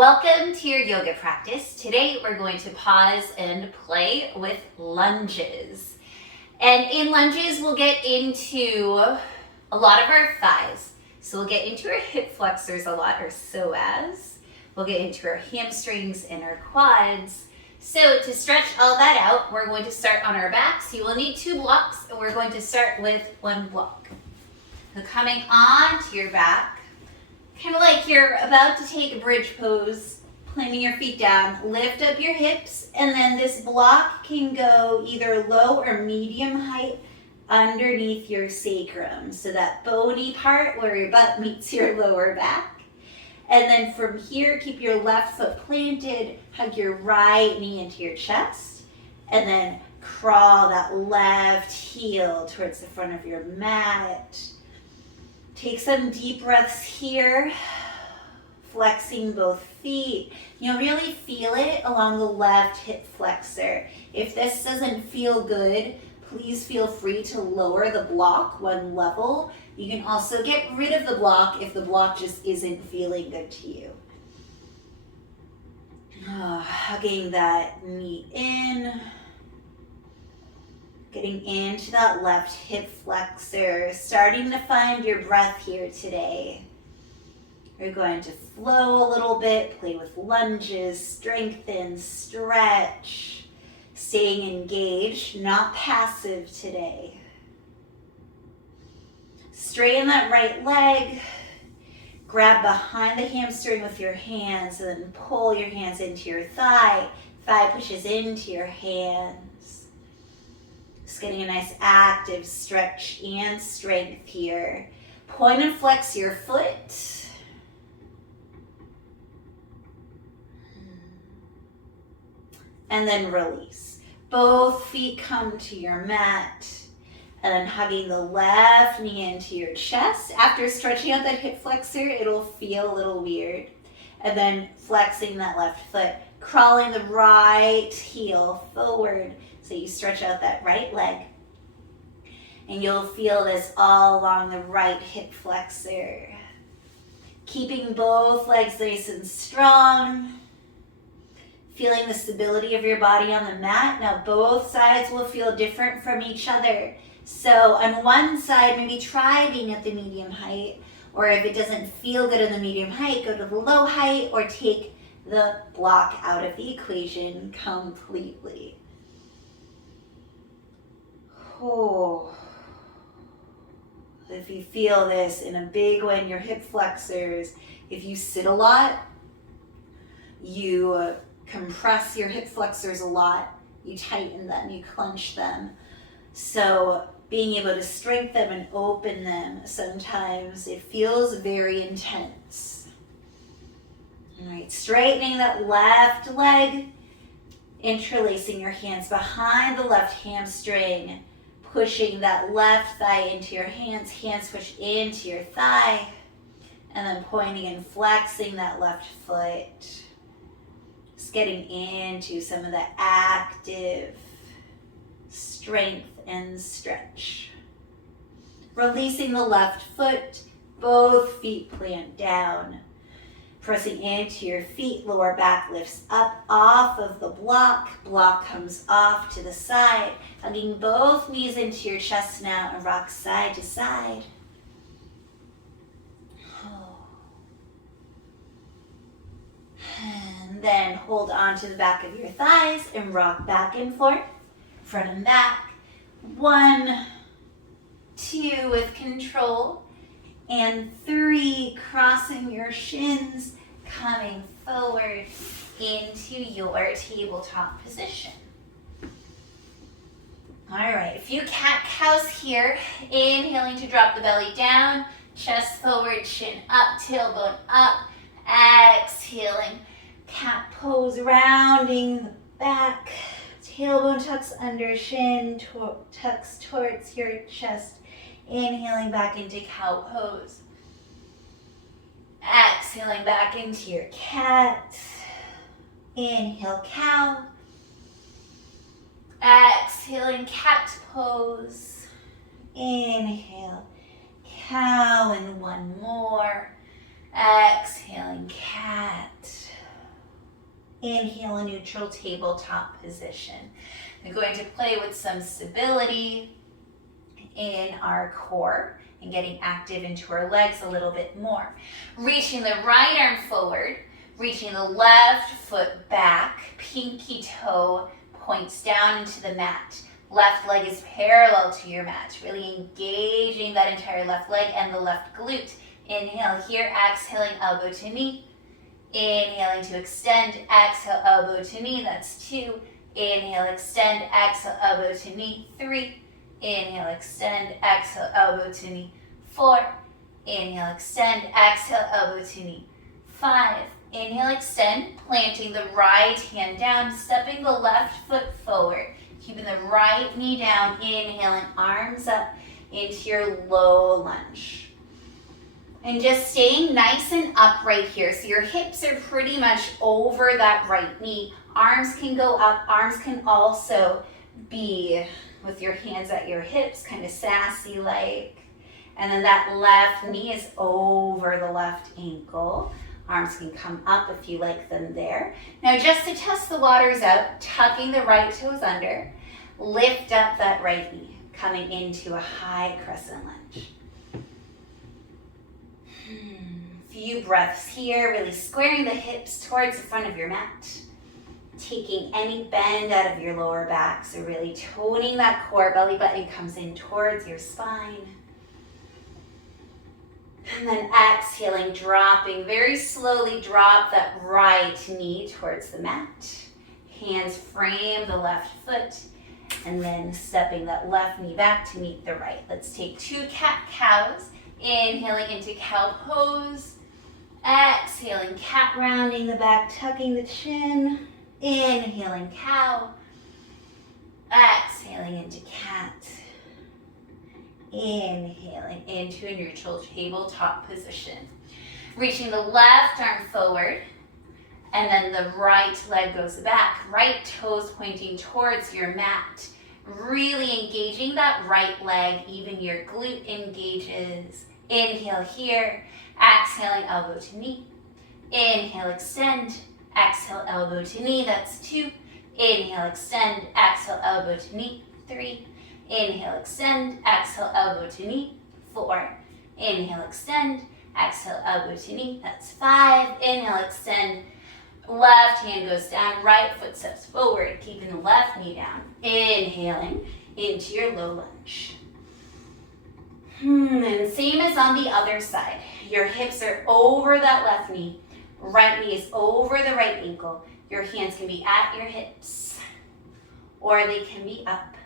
Welcome to your yoga practice. Today we're going to pause and play with lunges. And in lunges we'll get into a lot of our thighs. So we'll get into our hip flexors a lot, our psoas. We'll get into our hamstrings and our quads. So to stretch all that out, we're going to start on our backs. You will need 2 blocks, and we're going to start with 1 block. So coming onto your back, kind of like you're about to take a bridge pose, planting your feet down, lift up your hips, and then this block can go either low or medium height underneath your sacrum. So that bony part where your butt meets your lower back. And then from here, keep your left foot planted, hug your right knee into your chest, and then crawl that left heel towards the front of your mat. Take some deep breaths here, flexing both feet. You'll really feel it along the left hip flexor. If this doesn't feel good, please feel free to lower the block 1 level. You can also get rid of the block if the block just isn't feeling good to you. Hugging that knee in. Getting into that left hip flexor, starting to find your breath here today. You're going to flow a little bit, play with lunges, strengthen, stretch, staying engaged, not passive today. Straighten that right leg, grab behind the hamstring with your hands, and then pull your hands into your thigh. Thigh pushes into your hands. Just getting a nice active stretch and strength here. Point and flex your foot. And then release. Both feet come to your mat. And then hugging the left knee into your chest. After stretching out that hip flexor, it'll feel a little weird. And then flexing that left foot. Crawling the right heel forward. So you stretch out that right leg. And you'll feel this all along the right hip flexor. Keeping both legs nice and strong. Feeling the stability of your body on the mat. Now both sides will feel different from each other. So on one side, maybe try being at the medium height. Or if it doesn't feel good in the medium height, go to the low height or take the block out of the equation completely. Oh. If you feel this in a big way in your hip flexors, if you sit a lot, you compress your hip flexors a lot, you tighten them, you clench them. So being able to strengthen them and open them, sometimes it feels very intense. All right, straightening that left leg, interlacing your hands behind the left hamstring, pushing that left thigh into your hands, hands push into your thigh, and then pointing and flexing that left foot. Just getting into some of the active strength and stretch. Releasing the left foot, both feet plant down. Pressing into your feet, lower back lifts up off of the block. Block comes off to the side. Hugging both knees into your chest now and rock side to side. And then hold on to the back of your thighs and rock back and forth, front and back. 1, 2 with control. And 3, crossing your shins, coming forward into your tabletop position. All right, a few cat-cows here. Inhaling to drop the belly down, chest forward, chin up, tailbone up. Exhaling, cat pose, rounding the back. Tailbone tucks under shin, tucks towards your chest. Inhaling back into cow pose. Exhaling back into your cat. Inhale, cow. Exhaling, cat pose. Inhale, cow, and 1 more. Exhaling, cat. Inhale a neutral tabletop position. We're going to play with some stability in our core and getting active into our legs a little bit more. Reaching the right arm forward, reaching the left foot back, pinky toe points down into the mat. Left leg is parallel to your mat, really engaging that entire left leg and the left glute. Inhale here, exhaling elbow to knee. Inhaling to extend, exhale elbow to knee, that's 2. Inhale, extend, exhale elbow to knee, 3. Inhale, extend, exhale elbow to knee, 4. Inhale, extend, exhale elbow to knee, 5. Inhale, extend, planting the right hand down, stepping the left foot forward, keeping the right knee down, inhaling, arms up into your low lunge. And just staying nice and upright here. So your hips are pretty much over that right knee. Arms can go up. Arms can also be with your hands at your hips, kind of sassy like. And then that left knee is over the left ankle. Arms can come up if you like them there. Now just to test the waters out, tucking the right toes under, lift up that right knee, coming into a high crescent lunge. Few breaths here, really squaring the hips towards the front of your mat. Taking any bend out of your lower back, so really toning that core, belly button comes in towards your spine. And then exhaling, dropping, very slowly drop that right knee towards the mat. Hands frame the left foot, and then stepping that left knee back to meet the right. Let's take 2 cat-cows. Inhaling into cow pose. Exhaling, cat, rounding the back, tucking the chin. Inhaling, cow. Exhaling into cat. Inhaling into a neutral tabletop position. Reaching the left arm forward, and then the right leg goes back. Right toes pointing towards your mat. Really engaging that right leg, even your glute engages. Inhale here, exhaling elbow to knee. Inhale, extend, exhale elbow to knee, that's 2. Inhale, extend, exhale elbow to knee, 3. Inhale, extend, exhale elbow to knee, 4. Inhale, extend, exhale elbow to knee, that's 5. Inhale, extend, left hand goes down, right foot steps forward, keeping the left knee down. Inhaling into your low lunge. And same as on the other side. Your hips are over that left knee. Right knee is over the right ankle. Your hands can be at your hips, or they can be up.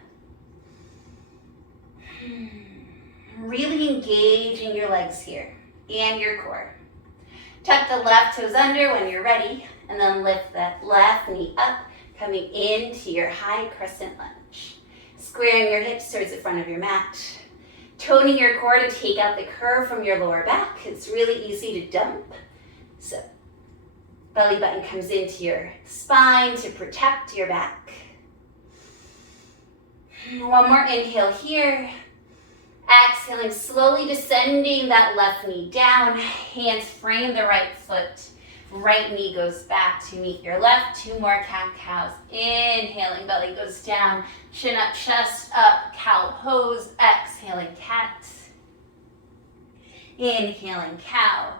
Really engaging your legs here and your core. Tuck the left toes under when you're ready, and then lift that left knee up, coming into your high crescent lunge. Squaring your hips towards the front of your mat. Toning your core to take out the curve from your lower back. It's really easy to dump. So belly button comes into your spine to protect your back. One more inhale here. Exhaling, slowly descending that left knee down. Hands frame the right foot. Right knee goes back to meet your left. 2 more cat-cows. Inhaling, belly goes down. Chin up, chest up, cow pose. Exhaling, cat. Inhaling, cow.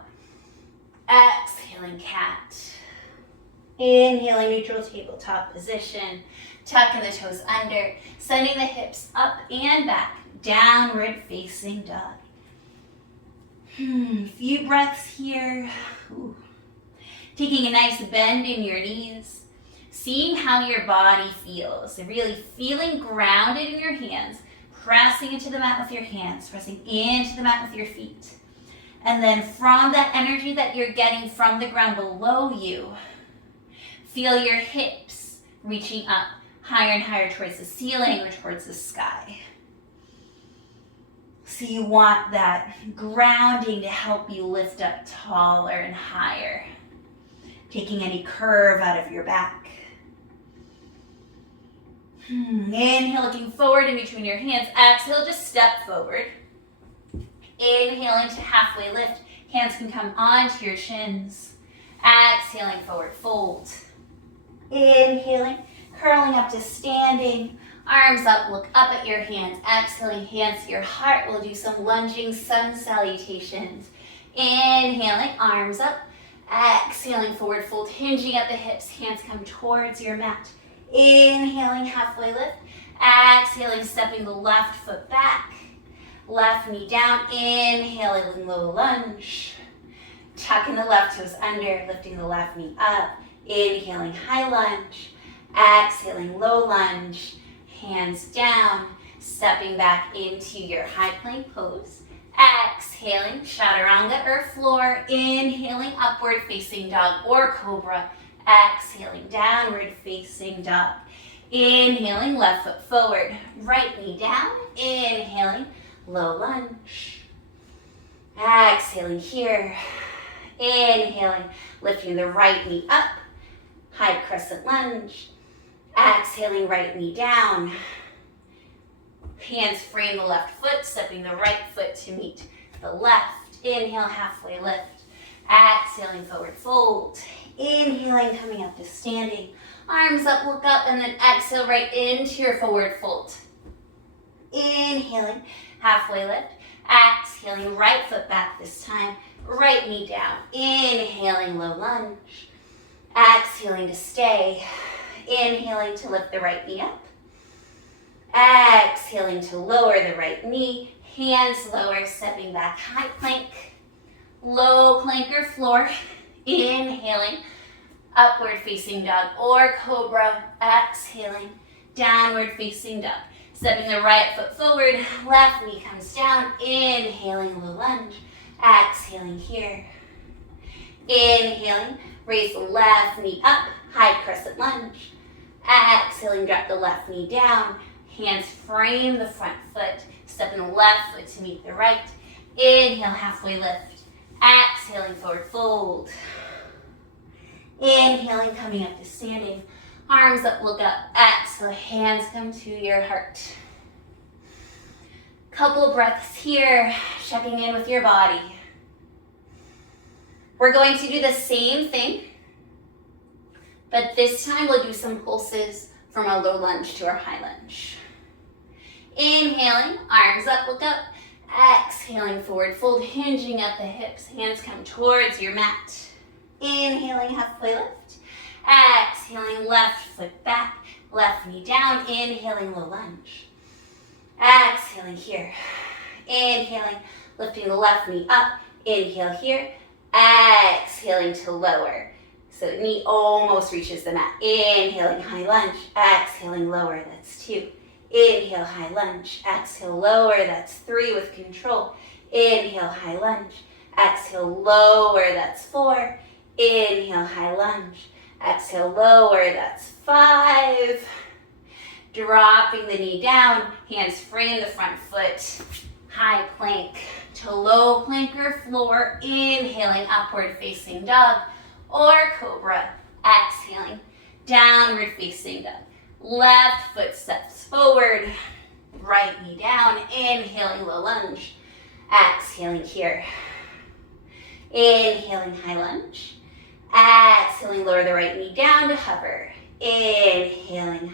Exhaling, cat. Inhaling, neutral tabletop position. Tucking the toes under. Sending the hips up and back. Downward facing dog. Few breaths here. Ooh. Taking a nice bend in your knees. Seeing how your body feels. And really feeling grounded in your hands. Pressing into the mat with your hands. Pressing into the mat with your feet. And then from that energy that you're getting from the ground below you, feel your hips reaching up higher and higher towards the ceiling or towards the sky. So you want that grounding to help you lift up taller and higher. Taking any curve out of your back. Inhale, looking forward in between your hands. Exhale, just step forward. Inhaling to halfway lift. Hands can come onto your shins. Exhaling, forward fold. Inhaling, curling up to standing. Arms up, look up at your hands. Exhaling, hands to your heart. We'll do some lunging sun salutations. Inhaling, arms up. Exhaling, forward fold, hinging at the hips. Hands come towards your mat. Inhaling, halfway lift. Exhaling, stepping the left foot back. Left knee down. Inhaling, low lunge. Tucking the left toes under, lifting the left knee up. Inhaling, high lunge. Exhaling, low lunge. Hands down, stepping back into your high plank pose. Exhaling, chaturanga or floor. Inhaling, upward facing dog or cobra. Exhaling, downward facing dog. Inhaling, left foot forward, right knee down. Inhaling, low lunge. Exhaling here. Inhaling, lifting the right knee up. High crescent lunge. Exhaling, right knee down. Hands frame the left foot, stepping the right foot to meet the left. Inhale, halfway lift. Exhaling, forward fold. Inhaling, coming up to standing. Arms up, look up, and then exhale right into your forward fold. Inhaling, halfway lift. Exhaling, right foot back this time. Right knee down. Inhaling, low lunge. Exhaling to stay. Inhaling to lift the right knee up. Exhaling to lower the right knee. Hands lower, stepping back, high plank. Low plank or floor. Inhaling, upward facing dog or cobra. Exhaling, downward facing dog. Stepping the right foot forward, left knee comes down. Inhaling, low lunge. Exhaling here. Inhaling, raise the left knee up, high crescent lunge. Exhaling, drop the left knee down. Hands frame the front foot. Stepping the left foot to meet the right. Inhale, halfway lift. Exhaling, forward fold. Inhaling, coming up to standing. Arms up, look up. Exhale, hands come to your heart. Couple breaths here, checking in with your body. We're going to do the same thing, but this time we'll do some pulses from our low lunge to our high lunge. Inhaling, arms up, look up. Exhaling, forward fold, hinging at the hips. Hands come towards your mat. Inhaling, halfway lift. Exhaling, left foot back, left knee down. Inhaling, low lunge. Exhaling here. Inhaling, lifting the left knee up. Inhale here. Exhaling to lower. So knee almost reaches the mat. Inhaling, high lunge. Exhaling, lower. That's 2. Inhale, high lunge. Exhale, lower. That's 3 with control. Inhale, high lunge. Exhale, lower. That's 4. Inhale, high lunge. Exhale, lower. That's 5. Dropping the knee down. Hands frame the front foot. High plank to low plank or floor. Inhaling, upward facing dog or cobra. Exhaling, downward facing dog. Left foot steps forward. Right knee down. Inhaling, low lunge. Exhaling here. Inhaling, high lunge. Exhaling, lower the right knee down to hover. Inhaling,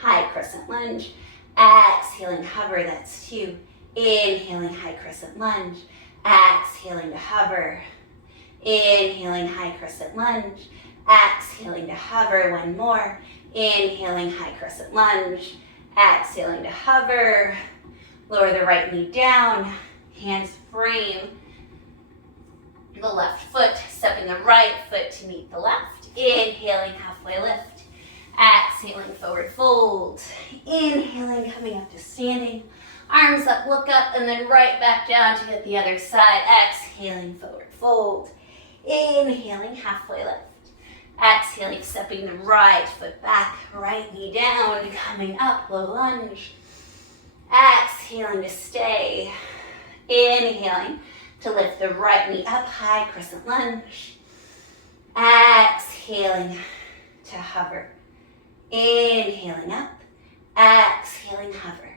high crescent lunge. Exhaling, hover. That's 2. Inhaling, high crescent lunge. Exhaling to hover. Inhaling, high crescent lunge. Exhaling to hover. One more. Inhaling, high crescent lunge. Exhaling to hover. Lower the right knee down. Hands frame the left foot. Stepping the right foot to meet the left. Inhaling, halfway lift. Exhaling, forward fold. Inhaling, coming up to standing. Arms up, look up, and then right back down to get the other side. Exhaling, forward fold. Inhaling, halfway lift. Exhaling, stepping the right foot back, right knee down, coming up, low lunge. Exhaling to stay. Inhaling to lift the right knee up, high crescent lunge. Exhaling to hover. Inhaling up, exhaling, hover.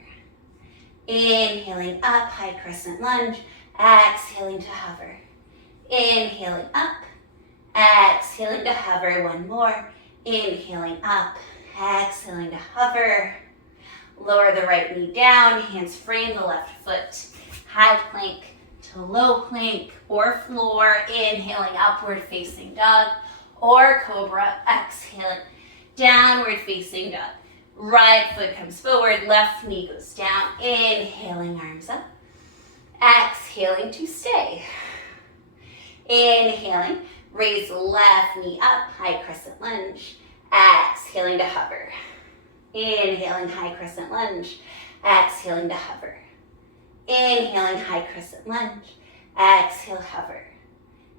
Inhaling up, high crescent lunge. Exhaling to hover. Inhaling up, exhaling to hover. One more. Inhaling up, exhaling to hover. Lower the right knee down, hands frame the left foot. High plank to low plank or floor. Inhaling upward facing dog or cobra. Exhaling downward facing dog. Right foot comes forward, left knee goes down. Inhaling, arms up. Exhaling to stay. Inhaling, raise left knee up, high crescent lunge. Exhaling to hover. Inhaling, high crescent lunge. Exhaling to hover. Inhaling, high crescent lunge. Exhale, hover.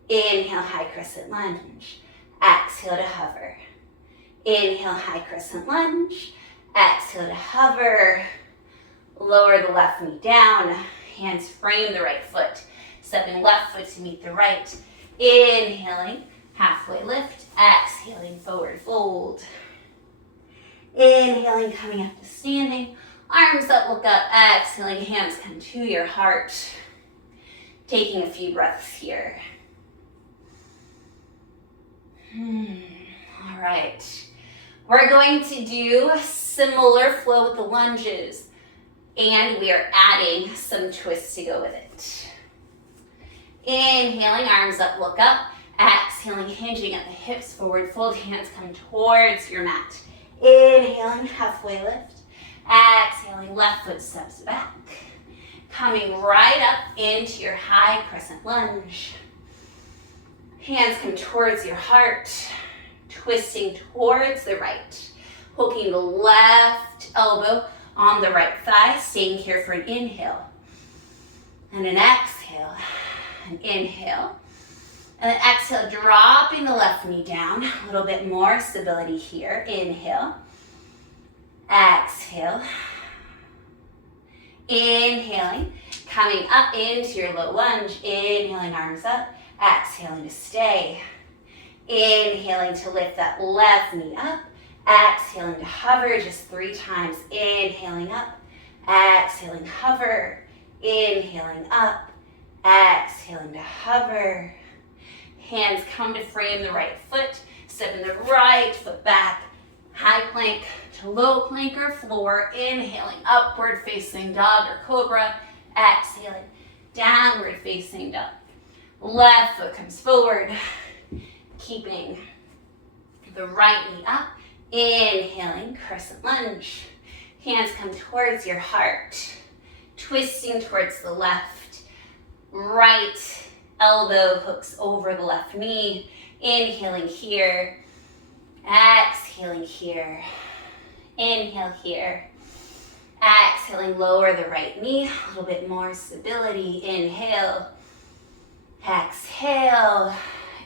Inhale, high crescent lunge. Exhale to hover. Inhale, high crescent lunge. Exhale to hover. Lower the left knee down. Hands frame the right foot. Stepping left foot to meet the right. Inhaling, halfway lift. Exhaling, forward fold. Inhaling, coming up to standing. Arms up, look up. Exhaling, hands come to your heart. Taking a few breaths here. All right. We're going to do similar flow with the lunges, and we are adding some twists to go with it. Inhaling, arms up, look up. Exhaling, hinging at the hips, forward fold, hands come towards your mat. Inhaling, halfway lift. Exhaling, left foot steps back. Coming right up into your high crescent lunge. Hands come towards your heart. Twisting towards the right. Hooking the left elbow on the right thigh. Staying here for an inhale. And an exhale. An inhale. And then exhale, dropping the left knee down. A little bit more stability here. Inhale. Exhale. Inhaling. Coming up into your low lunge. Inhaling, arms up. Exhaling to stay. Inhaling to lift that left knee up. Exhaling to hover just 3 times. Inhaling up. Exhaling, hover. Inhaling up. Exhaling to hover. Hands come to frame the right foot. Stepping the right foot back. High plank to low plank or floor. Inhaling, upward facing dog or cobra. Exhaling, downward facing dog. Left foot comes forward. Keeping the right knee up. Inhaling, crescent lunge. Hands come towards your heart. Twisting towards the left. Right elbow hooks over the left knee. Inhaling here. Exhaling here. Inhale here. Exhaling, lower the right knee. A little bit more stability. Inhale. Exhale.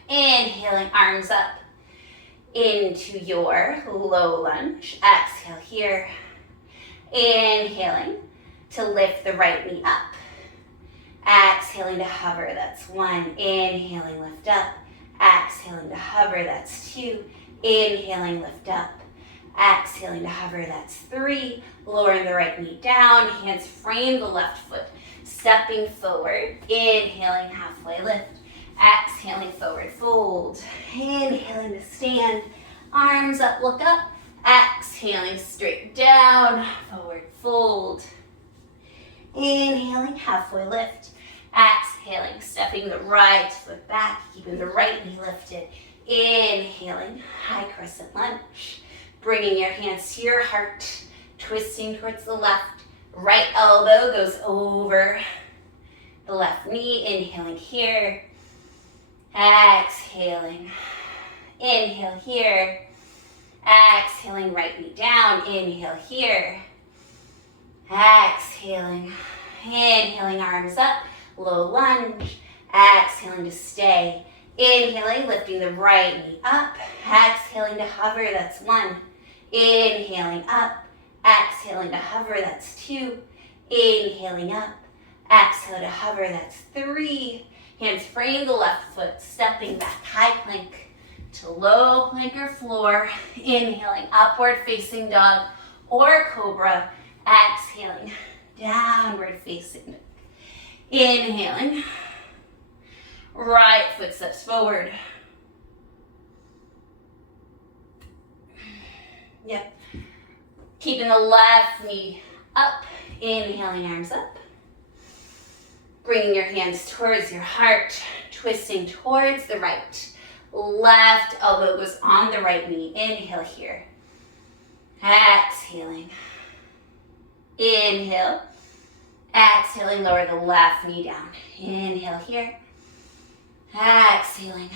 Inhaling, arms up into your low lunge. Exhale here. Inhaling to lift the right knee up. Exhaling to hover, that's 1. Inhaling, lift up. Exhaling to hover, that's 2. Inhaling, lift up. Exhaling to hover, that's 3. Lowering the right knee down, hands frame the left foot. Stepping forward, inhaling, halfway lift. Exhaling, forward fold. Inhaling to stand, arms up, look up. Exhaling, straight down, forward fold. Inhaling, halfway lift. Exhaling, stepping the right foot back, keeping the right knee lifted. Inhaling, high crescent lunge. Bringing your hands to your heart, twisting towards the left. Right elbow goes over the left knee. Inhaling here. Exhaling. Inhale here. Exhaling, right knee down. Inhale here. Exhaling. Inhaling, arms up. Low lunge. Exhaling to stay. Inhaling, lifting the right knee up. Exhaling to hover, that's 1. Inhaling up. Exhaling to hover, that's 2. Inhaling up. Exhale to hover, that's 3. Hands frame the left foot, stepping back, high plank to low plank or floor. Inhaling, upward facing dog or cobra. Exhaling, downward facing dog. Inhaling, right foot steps forward. Yep. Keeping the left knee up, inhaling arms up. Bringing your hands towards your heart, twisting towards the right. Left elbow goes on the right knee. Inhale here. Exhaling. Inhale. Exhaling, lower the left knee down. Inhale here. Exhaling.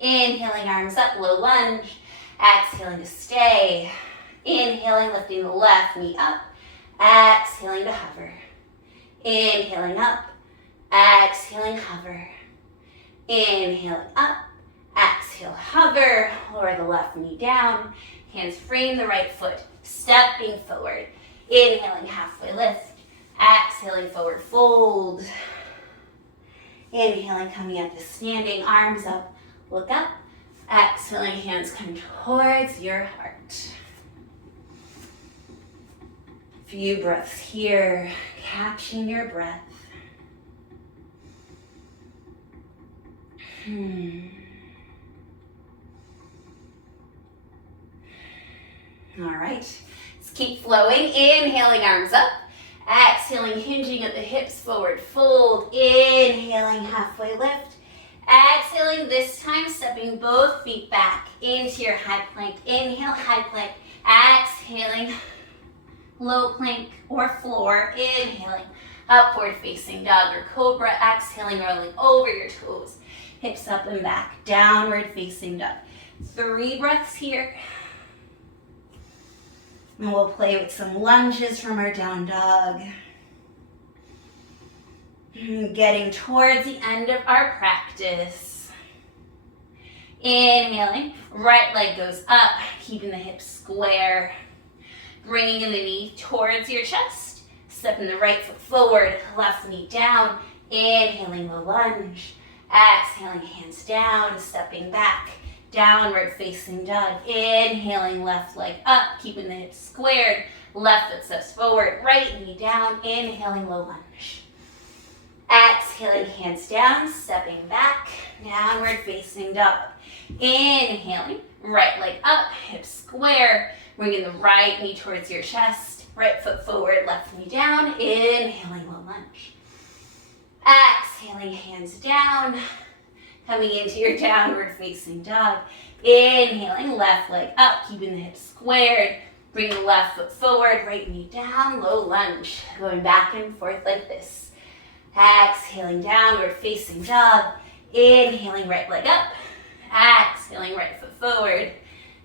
Inhaling, arms up, low lunge. Exhaling to stay. Inhaling, lifting the left knee up. Exhaling to hover. Inhaling up. Exhaling, hover. Inhaling up. Exhale, hover. Lower the left knee down. Hands frame the right foot. Stepping forward. Inhaling, halfway lift. Exhaling, forward fold. Inhaling, coming up to standing, arms up, look up. Exhaling, hands come towards your heart. Few breaths here, catching your breath. All right, let's keep flowing. Inhaling, arms up. Exhaling, hinging at the hips, forward fold. Inhaling, halfway lift. Exhaling, this time stepping both feet back into your high plank. Inhale, high plank. Exhaling, low plank or floor. Inhaling, upward facing dog or cobra. Exhaling, rolling over your toes. Hips up and back, downward facing dog. 3 breaths here. And we'll play with some lunges from our down dog. Getting towards the end of our practice. Inhaling, right leg goes up, keeping the hips square. Bringing the knee towards your chest. Stepping the right foot forward, left knee down. Inhaling the lunge. Exhaling, hands down, stepping back. Downward facing dog. Inhaling, left leg up, keeping the hips squared. Left foot steps forward, right knee down. Inhaling, low lunge. Exhaling, hands down, stepping back. Downward facing dog. Inhaling, right leg up, hips square. Bringing the right knee towards your chest. Right foot forward, left knee down. Inhaling, low lunge. Exhaling, hands down. Coming into your downward facing dog. Inhaling, left leg up, keeping the hips squared. Bring the left foot forward, right knee down, low lunge. Going back and forth like this. Exhaling, downward facing dog. Inhaling, right leg up. Exhaling, right foot forward.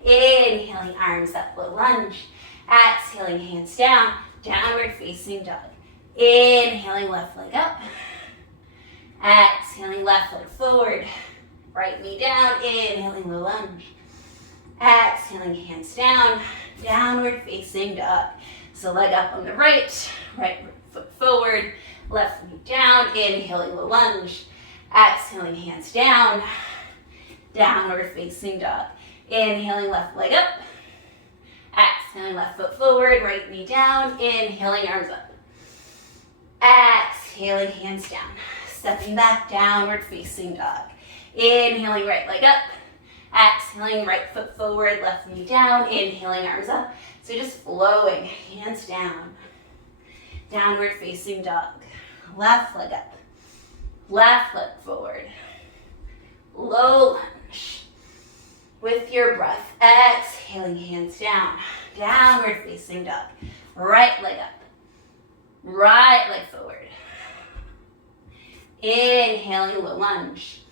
Inhaling, arms up, low lunge. Exhaling, hands down, downward facing dog. Inhaling, left leg up. Exhaling, left leg forward, right knee down, inhaling, low lunge. Exhaling, hands down, downward facing dog. So leg up on the right, right foot forward, left knee down, inhaling, low lunge. Exhaling, hands down, downward facing dog. Inhaling, left leg up. Exhaling, left foot forward, right knee down, inhaling, arms up. Exhaling, hands down. Stepping back, downward facing dog. Inhaling, right leg up. Exhaling, right foot forward, left knee down. Inhaling, arms up. So just flowing, hands down. Downward facing dog. Left leg up. Left leg forward. Low lunge. With your breath, exhaling, hands down. Downward facing dog. Right leg up. Right leg forward. Inhaling, low lunge.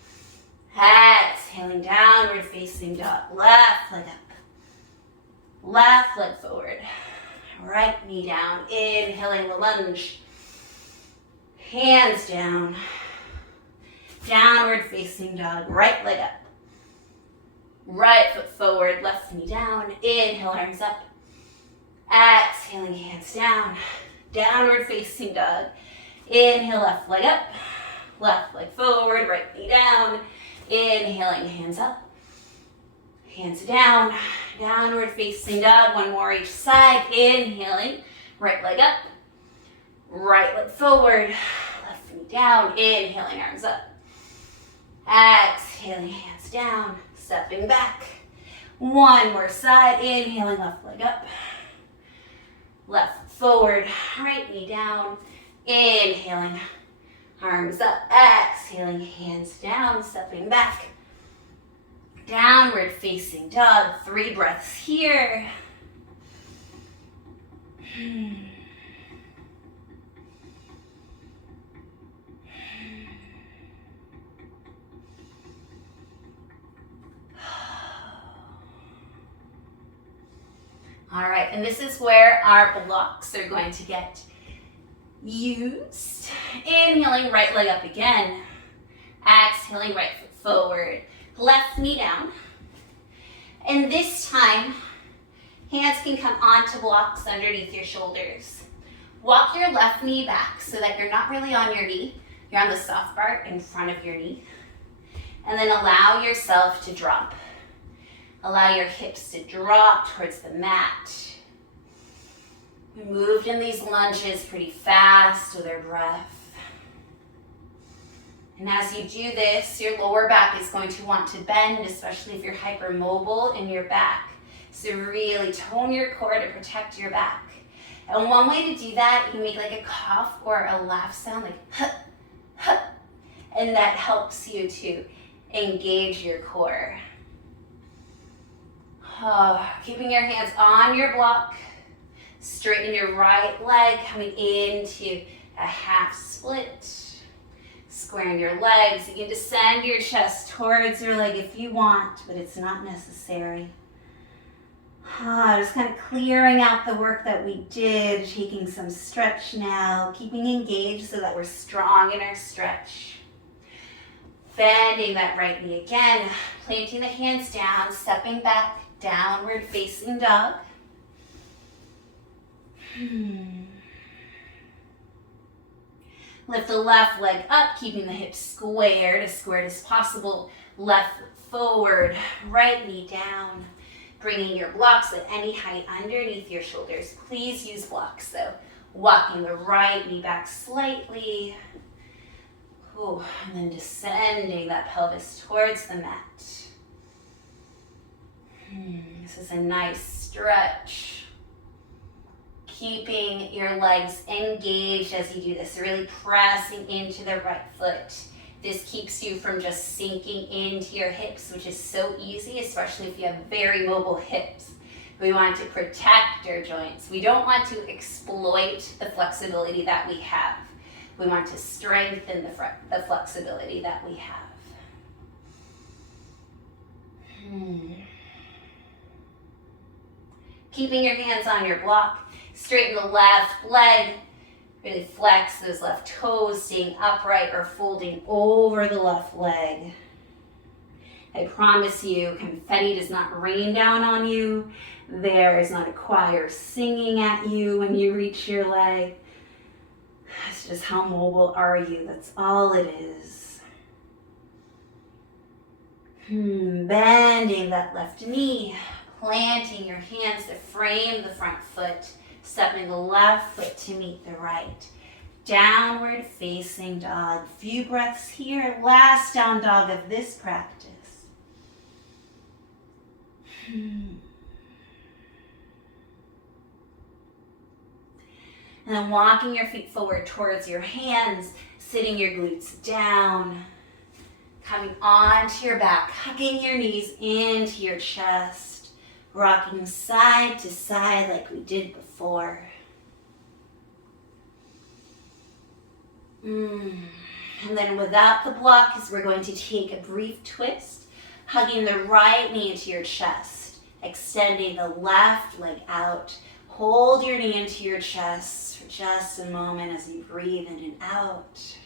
Exhaling, downward facing dog. Left leg up. Left leg forward. Right knee down. Inhaling, low lunge. Hands down. Downward facing dog. Right leg up. Right foot forward. Left knee down. Inhale, arms up. Exhaling, hands down. Downward facing dog. Inhale, left leg up. Left leg forward, right knee down. Inhaling, hands up. Hands down. Downward facing dog. One more each side. Inhaling, right leg up. Right leg forward. Left knee down. Inhaling, arms up. Exhaling, hands down. Stepping back. One more side, inhaling left leg up. Left forward, right knee down. Inhaling, arms up, exhaling, hands down, stepping back. Downward facing dog, 3 breaths here. All right, and this is where our blocks are going to get used. Inhaling, right leg up again. Exhaling, right foot forward. Left knee down. And this time, hands can come onto blocks underneath your shoulders. Walk your left knee back so that you're not really on your knee. You're on the soft part in front of your knee. And then allow yourself to drop. Allow your hips to drop towards the mat. We moved in these lunges pretty fast with our breath. And as you do this, your lower back is going to want to bend, especially if you're hypermobile in your back. So really tone your core to protect your back. And one way to do that, you make like a cough or a laugh sound, like huh, huh. And that helps you to engage your core. Keeping your hands on your block. Straighten your right leg, coming into a half split. Squaring your legs. You can descend your chest towards your leg if you want, but it's not necessary. Just kind of clearing out the work that we did, taking some stretch now, keeping engaged so that we're strong in our stretch. Bending that right knee again, planting the hands down, stepping back, downward facing dog. Lift the left leg up, keeping the hips squared, as squared as possible. Left foot forward, right knee down. Bringing your blocks at any height underneath your shoulders. Please use blocks, so walking the right knee back slightly. And then descending that pelvis towards the mat. This is a nice stretch. Keeping your legs engaged as you do this, really pressing into the right foot. This keeps you from just sinking into your hips, which is so easy, especially if you have very mobile hips. We want to protect our joints. We don't want to exploit the flexibility that we have. We want to strengthen the flexibility that we have. Keeping your hands on your block, straighten the left leg, really flex those left toes, staying upright or folding over the left leg. I promise you, confetti does not rain down on you. There is not a choir singing at you when you reach your leg. It's just how mobile are you? That's all it is. Bending that left knee, planting your hands to frame the front foot, stepping the left foot to meet the right. Downward facing dog. Few breaths here. Last down dog of this practice. And then walking your feet forward towards your hands, sitting your glutes down, coming onto your back, hugging your knees into your chest, rocking side to side like we did before. And then without the block, we're going to take a brief twist, hugging the right knee into your chest, extending the left leg out. Hold your knee into your chest for just a moment as you breathe in and out.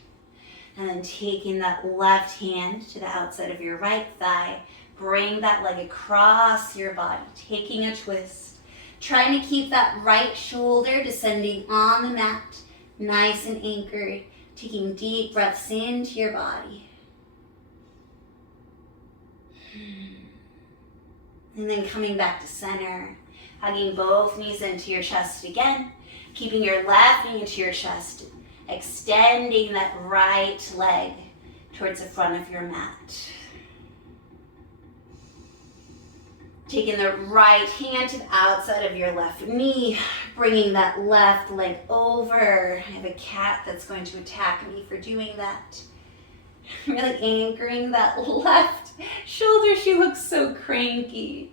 And then taking that left hand to the outside of your right thigh, bring that leg across your body, taking a twist. Trying to keep that right shoulder descending on the mat, nice and anchored. Taking deep breaths into your body. And then coming back to center. Hugging both knees into your chest again. Keeping your left knee into your chest. Extending that right leg towards the front of your mat. Taking the right hand to the outside of your left knee, bringing that left leg over. I have a cat that's going to attack me for doing that. Really anchoring that left shoulder. She looks so cranky.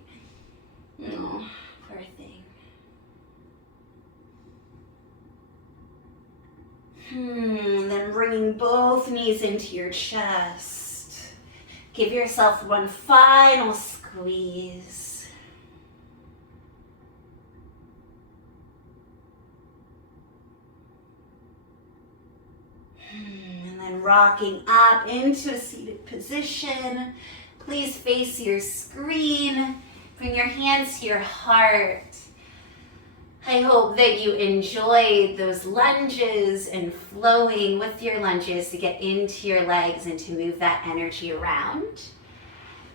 Oh, poor thing. And then bringing both knees into your chest. Give yourself one final squeeze. And then rocking up into a seated position. Please face your screen. Bring your hands to your heart. I hope that you enjoyed those lunges and flowing with your lunges to get into your legs and to move that energy around.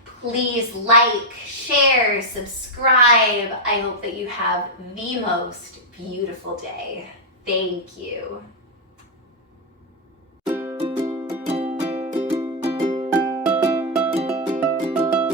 Please like, share, subscribe. I hope that you have the most beautiful day. Thank you.